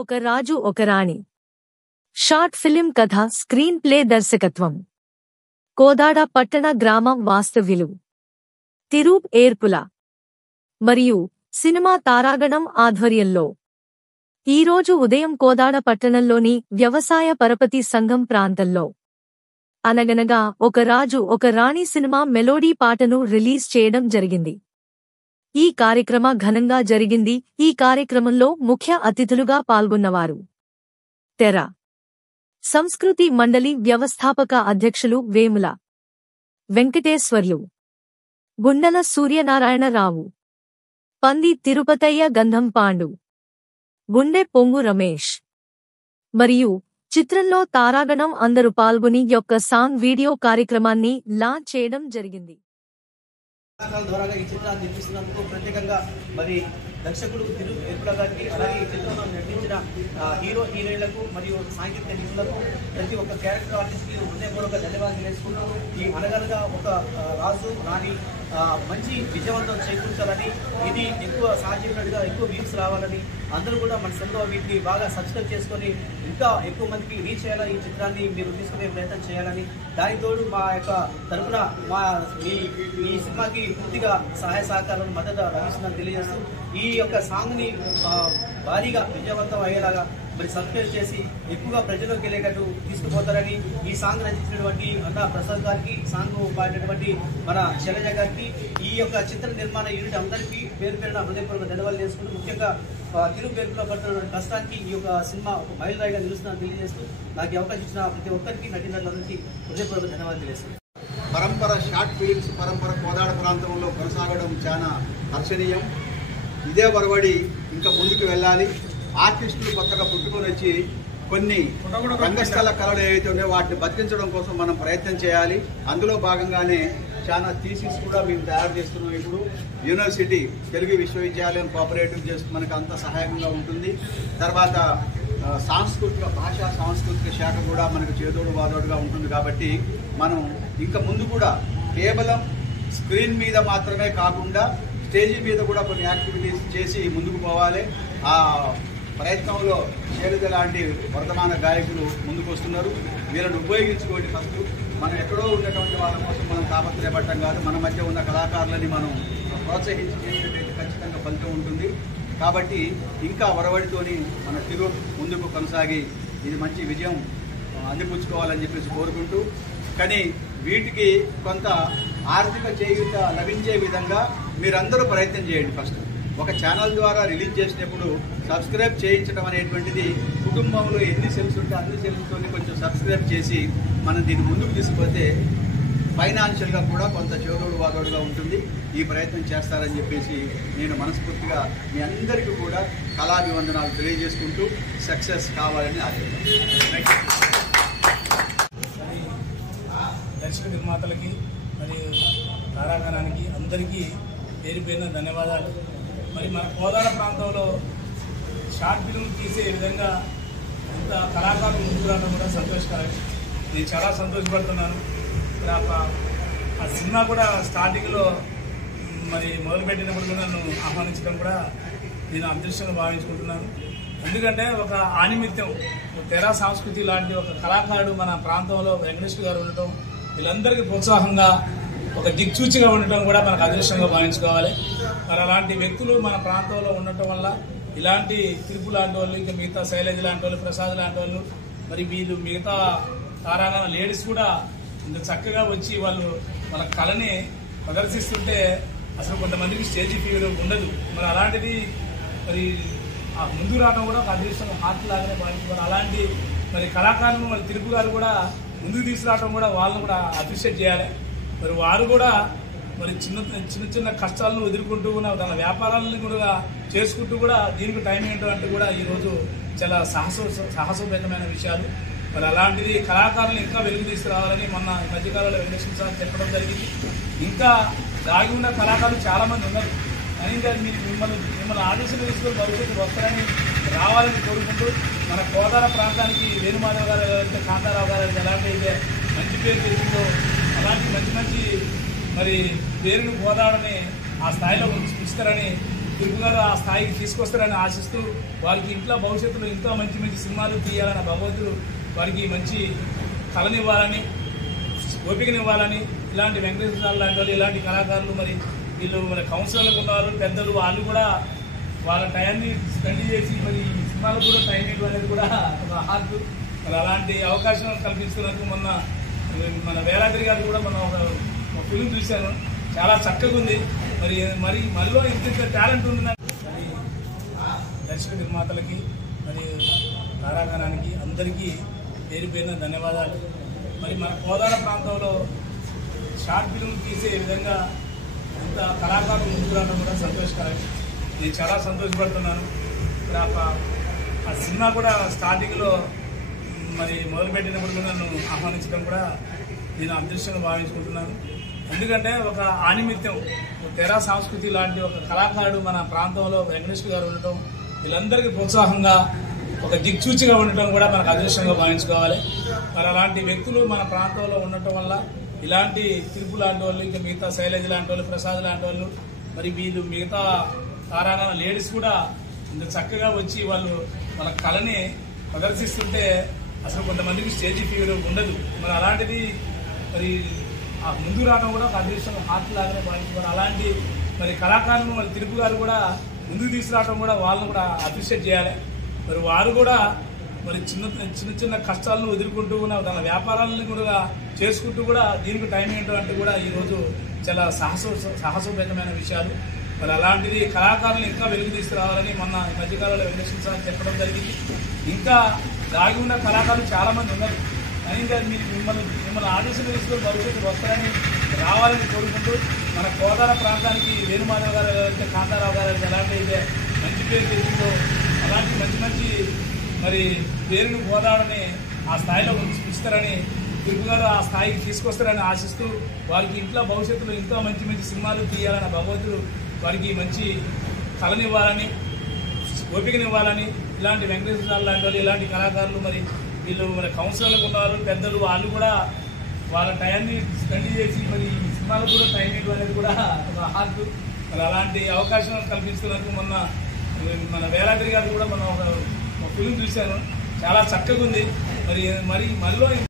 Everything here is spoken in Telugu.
ఒక రాజు ఒక రాణి. షార్ట్ ఫిలిం కథ, స్క్రీన్ ప్లే, దర్శకత్వం కోదాడ పట్టణ గ్రామం వాస్తవ్యులు తిరూప్ ఏర్పుల మరియు సినిమా తారాగణం ఆధ్వర్యంలో ఈరోజు ఉదయం కోదాడ పట్టణంలోని వ్యవసాయ పరపతి సంఘం ప్రాంతంలో అనగనగా ఒక రాజు ఒక రాణి సినిమా మెలోడీ పాటను రిలీజ్ చేయడం జరిగింది. ఈ కార్యక్రమ ఘనంగా జరిగింది. ఈ కార్యక్రమంలో ముఖ్య అతిథులుగా పాల్గొన్నవారు తెర సంస్కృతి మండలి వ్యవస్థాపక అధ్యక్షులు వేముల వెంకటేశ్వర్లు, గుండల సూర్యనారాయణరావు, పంది తిరుపతయ్య, గంధం పాండు, గుండె పొంగు రమేష్ మరియు చిత్రంలో తారాగణం అందరూ పాల్గొని యొక్క సాంగ్ వీడియో కార్యక్రమాన్ని లాంచ్ చేయడం జరిగింది. ద్వారా ఈ చిత్రాన్ని నిర్మిస్తున్నందుకు ప్రత్యేకంగా మరి దర్శకుడు తిరూప్ ఏర్పుల గారికి, అలాగే ఈ చిత్రంలో నటించిన హీరో హీరోయిన్లకు మరియు సాంకేతిక నిపుణులకు, ప్రతి ఒక్క క్యారెక్టర్ ఆర్టిస్ట్కి హృదయపూర్వక ధన్యవాదాలు తెలుసుకుంటూ ఈ అనగనగా ఒక రాజు రాణి మంచి విజయవంతం చేకూర్చాలని, ఇది ఎక్కువ సాధ్యమైనట్టుగా ఎక్కువ వ్యూస్ రావాలని అందరూ కూడా మన సెల్లో వీటిని బాగా సబ్స్క్రైబ్ చేసుకొని ఇంకా ఎక్కువ మందికి రీచ్ అయ్యేలా ఈ చిత్రాన్ని మీరు తీసుకునే ప్రయత్నం చేయాలని, దానితోడు మా యొక్క తరఫున ఈ సినిమాకి పూర్తిగా సహాయ సహకారాలను మద్దతు లభిస్తుందని తెలియజేస్తూ ఈ యొక్క సాంగ్ని భారీగా విజయవంతం అయ్యేలాగా మరి సబ్స్క్రైబ్ చేసి ఎక్కువగా ప్రజల్లోకి వెళ్ళేటట్టు తీసుకుపోతారని, ఈ సాంగ్ రచించినటువంటి అన్న ప్రసాద్ గారికి, సాంగ్ పాడినటువంటి మన శైలజ గారికి, ఈ యొక్క చిత్ర నిర్మాణ యూనిట్ అందరికీ పేరు పేరున హృదయపూర్వక ధన్యవాదాలు చేసుకుంటూ ముఖ్యంగా తిరుగు పేరులో పడుతున్న కష్టానికి ఈ యొక్క సినిమా ఒక మైలురాయిగా నిలుస్తుందని తెలియజేస్తూ నాకు అవకాశం ఇచ్చిన ప్రతి ఒక్కరికి నటినట్లందరికీ హృదయపూర్వక ధన్యవాదాలు తెలియజేస్తాను. పరంపర షార్ట్ ఫిలిమ్స్ పరంపర కోదాడ ప్రాంతంలో కొనసాగడం చాలా హర్షణీయం. ఇదే వరవడి ఇంకా ముందుకు వెళ్ళాలి. ఆర్టిస్టులు కొత్తగా పుట్టుకొని వచ్చి కొన్ని రంగస్థల కళలు ఏవైతే ఉన్నాయో వాటిని బతికించడం కోసం మనం ప్రయత్నం చేయాలి. అందులో భాగంగానే చాలా థీసిస్ కూడా మేము తయారు చేస్తున్నాం. ఇప్పుడు యూనివర్సిటీ తెలుగు విశ్వవిద్యాలయం కోఆపరేటివ్ చేస్తూ మనకు అంత సహాయంగా ఉంటుంది. తర్వాత భాషా సాంస్కృతిక శాఖ కూడా మనకు చేదోడు వాదోడుగా ఉంటుంది. కాబట్టి మనం ఇంకా ముందు కూడా కేవలం స్క్రీన్ మీద మాత్రమే కాకుండా స్టేజీ మీద కూడా కొన్ని యాక్టివిటీస్ చేసి ముందుకు పోవాలి. ఆ ప్రయత్నంలో శైలజ లాంటి వర్తమాన గాయకులు ముందుకు వస్తున్నారు. వీళ్ళని ఉపయోగించుకోండి. ఫస్ట్ మనం ఎక్కడో ఉన్నటువంటి వాళ్ళ కోసం మనం తాపత్రయపడటం కాదు, మన మధ్య ఉన్న కళాకారులని మనం ప్రోత్సహించి చేసినట్లయితే ఖచ్చితంగా ఫలితం ఉంటుంది. కాబట్టి ఇంకా వరవడితోని మన తిరుగు ముందుకు కొనసాగి ఇది మంచి విజయం అందిపుచ్చుకోవాలని చెప్పేసి కోరుకుంటూ, కానీ వీటికి కొంత ఆర్థిక చేయూత లభించే విధంగా మీరందరూ ప్రయత్నం చేయండి. ఫస్ట్ ఒక ఛానల్ ద్వారా రిలీజ్ చేసినప్పుడు సబ్స్క్రైబ్ చేయించడం అనేటువంటిది కుటుంబంలో ఎన్ని సెల్స్ ఉంటే అన్ని సెల్స్తో కొంచెం సబ్స్క్రైబ్ చేసి మనం దీన్ని ముందుకు తీసుకుపోతే ఫైనాన్షియల్గా కూడా కొంత చేదోడు వాదోడుగా ఉంటుంది. ఈ ప్రయత్నం చేస్తారని చెప్పేసి నేను మనస్ఫూర్తిగా మీ అందరికీ కూడా కళాభివందనాలు తెలియజేసుకుంటూ సక్సెస్ కావాలని ఆశిస్తున్నాను. దర్శక నిర్మాతలకి మరియు తారాగణానికి అందరికీ పేరు పేరున ధన్యవాదాలు. మరి మన కోదాడ ప్రాంతంలో షార్ట్ ఫిల్మ్ తీసే విధంగా ఇంత కళాకారులు ముందుకు రావడం కూడా సంతోషకరం. నేను చాలా సంతోషపడుతున్నాను. ఆ సినిమా కూడా స్టార్టింగ్లో మరి మొదలుపెట్టినప్పుడు కూడా నన్ను ఆహ్వానించడం కూడా నేను అదృష్టంగా భావించుకుంటున్నాను. ఎందుకంటే ఒక ఆనిమిత్యం, తెర సంస్కృతి లాంటి ఒక కళాకారుడు మన ప్రాంతంలో వెంకటేశ్వర గారు ఉండటం, వీళ్ళందరికీ ప్రోత్సాహంగా ఒక దిక్సూచిగా ఉండటం కూడా మనకు అదృష్టంగా భావించుకోవాలి. మరి అలాంటి వ్యక్తులు మన ప్రాంతంలో ఉండటం వల్ల ఇలాంటి తిరుపు లాంటి వాళ్ళు, ఇంకా మిగతా శైలజ లాంటి వాళ్ళు, ప్రసాద్ లాంటి వాళ్ళు, మరి వీళ్ళు మిగతా తారాగణ లేడీస్ కూడా ఇంత చక్కగా వచ్చి వాళ్ళ కళని ప్రదర్శిస్తుంటే అసలు కొంతమందికి స్టేజ్ ఫీవర్ ఉండదు. మరి అలాంటిది మరి ముందు రావడం కూడా ఒక అదృష్టంగా హార్ట్ లాగానే భావించుకోవాలి. అలాంటి మరి కళాకారులు మరి తిరుపు గారు కూడా ముందుకు తీసుకురావడం కూడా వాళ్ళని కూడా అప్రిషియేట్ చేయాలి. మరి వారు కూడా మరి చిన్న కష్టాలను ఎదుర్కొంటూ కూడా తన వ్యాపారాలను కూడా చేసుకుంటూ కూడా దీనికి టైం ఏంటో అంటే కూడా ఈరోజు చాలా సాహసోపేతమైన విషయాలు. మరి అలాంటిది కళాకారులు ఇంకా వెలుగు తీసుకురావాలని మొన్న ఈ మధ్యకాలంలో వెంకటేశ్వర సార్ చెప్పడం జరిగింది. ఇంకా దాగి ఉన్న కళాకారులు చాలామంది ఉన్నారు. కానీ మిమ్మల్ని ఆదేశాలు తీసుకొని భవిష్యత్తు వస్తారని రావాలని కోరుకుంటూ మన కోదాడ ప్రాంతానికి వేణుమాధవ్ గారు ఎవరైతే కాంతారావు గారు ఎలాంటి అయితే మంచి పేరు చేసిందో అలాంటి మంచి మరి పేరును కోదాడని ఆ స్థాయిలో ఉంచుతారని తిరుపు గారు ఆ స్థాయికి తీసుకొస్తారని ఆశిస్తూ వారికి ఇంట్లో భవిష్యత్తులో ఇంకా మంచి మంచి సినిమాలు తీయాలని భగవంతుడు వారికి మంచి కళనివ్వాలని ఓపికనివ్వాలని ఇలాంటి వెంకటేశ్వర లాంటి వాళ్ళు ఇలాంటి కళాకారులు మరి వీళ్ళు మన కౌన్సిలర్లకు ఉన్నవాళ్ళు పెద్దలు వాళ్ళు కూడా వాళ్ళ టైంని స్పెండ్ చేసి మరి సినిమాలకు కూడా టైం ఇవ్వడం అనేది కూడా ఒక హార్ట్. మరి అలాంటి అవకాశం కల్పిస్తున్నందుకు మొన్న మన వేలాద్రి గారు కూడా మనం ఒక ఫిలిం చూశాను, చాలా చక్కగా ఉంది. మరి మళ్ళీ ఇంత టాలెంట్ ఉందని మరి దర్శక నిర్మాతలకి మరి తారాగణానికి అందరికీ పేరు పేరున ధన్యవాదాలు. మరి మన కోదాడ ప్రాంతంలో షార్ట్ ఫిల్మ్ తీసే విధంగా ఇంత కళాకారులు ముందుకు రావడం కూడా సంతోషకరం. నేను చాలా సంతోషపడుతున్నాను. ఆ సినిమా కూడా స్టార్టింగ్లో మరి మొదలుపెట్టినప్పుడు కూడా నన్ను ఆహ్వానించడం కూడా నేను అదృష్టంగా భావించుకుంటున్నాను. ఎందుకంటే ఒక ఆనిమిత్యం తెరా సంస్కృతి లాంటి ఒక కళాకారుడు మన ప్రాంతంలో వెంకటేశ్వర గారు ఉండటం, వీళ్ళందరికీ ప్రోత్సాహంగా ఒక దిక్సూచిగా ఉండటం కూడా మనకు అదృష్టంగా భావించుకోవాలి. మరి అలాంటి వ్యక్తులు మన ప్రాంతంలో ఉండటం వల్ల ఇలాంటి తిరుపు లాంటి వాళ్ళు, ఇంకా మిగతా శైలజ లాంటి వాళ్ళు, ప్రసాద్ లాంటి వాళ్ళు, మరి వీళ్ళు మిగతా తారాగణ లేడీస్ కూడా ఇంత చక్కగా వచ్చి వాళ్ళు వాళ్ళ కళని ప్రదర్శిస్తుంటే అసలు కొంతమందికి స్టేజ్ ఫీవర్ ఉండదు. మరి అలాంటిది మరి ఆ ముందు రావడం కూడా ఒక అదృష్టంగా హార్ట్ లాగానే భావించుకోవాలి. అలాంటి మరి కళాకారులు మరి తిరుపు గారు కూడా ముందుకు తీసుకురావడం కూడా వాళ్ళని కూడా అప్రిషియేట్ చేయాలి. మరి వారు కూడా మరి చిన్న కష్టాలను ఎదుర్కొంటూ తన వ్యాపారాలను కూడా చేసుకుంటూ కూడా దీనికి టైం ఏంటంటే కూడా ఈరోజు చాలా సాహసోపేతమైన విషయాలు. మరి అలాంటిది కళాకారులను ఇంకా వెలుగు తీసుకురావాలని మొన్న ఈ మధ్యకాలంలో వెంకటేశ్వర సార్ చెప్పడం జరిగింది. ఇంకా దాగి ఉన్న కళాకారులు చాలా మంది ఉన్నారు. కానీ మీరు మిమ్మల్ని ఆదేశంగా తీసుకొని భవిష్యత్తు వస్తారని రావాలని కోరుకుంటూ మన కోదాడ ప్రాంతానికి వేణుమాధవ్ గారు ఎవరైతే కాంతారావు గారు ఎలాంటి అయితే మంచి పేరు తెచ్చిందో అలాంటి మంచి మరి పేరును కోదాడని ఆ స్థాయిలో ఇస్తారని తిరుపు గారు ఆ స్థాయికి తీసుకొస్తారని ఆశిస్తూ వారికి ఇంట్లో భవిష్యత్తులో ఇంకా మంచి మంచి సినిమాలు తీయాలని భగవంతుడు వారికి మంచి కళనివ్వాలని ఓపికనివ్వాలని ఇలాంటి వెంకటేశ్వర లాంటి వాళ్ళు ఇలాంటి కళాకారులు మరి వీళ్ళు మన కౌన్సిలర్లకు ఉన్నవాళ్ళు పెద్దలు వాళ్ళు కూడా వాళ్ళ టైంని స్పెండ్ చేసి మరి సినిమాలకు కూడా టైం ఇవ్వడం అనేది కూడా ఒక హార్ట్. మరి అలాంటి అవకాశం కల్పిస్తున్నందుకు మొన్న మన వేలాద్రి గారు కూడా మనం ఒక ఫిలిం చూశాను, చాలా చక్కగా ఉంది. మరి మళ్ళీ